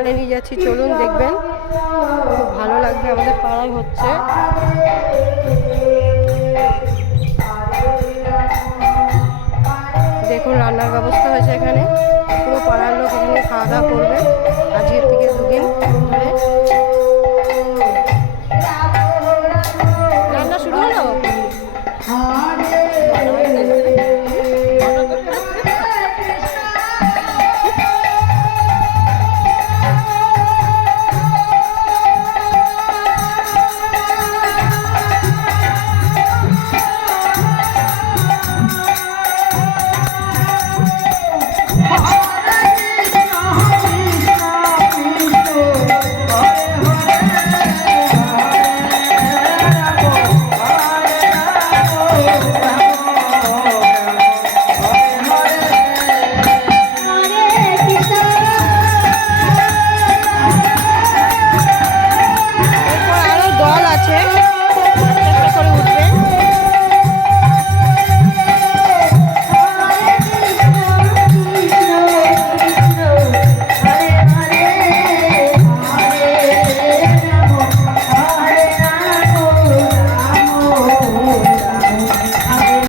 ওখানে নিয়ে যাচ্ছি। চলুন দেখবেন। খুব ভালো লাগবে আমাদের পাড়ায় হচ্ছে। দেখুন, রান্নার ব্যবস্থা হয়েছে এখানে। পুরো পাড়ার লোক এখানে খাওয়া দাওয়া করবে। Gracias,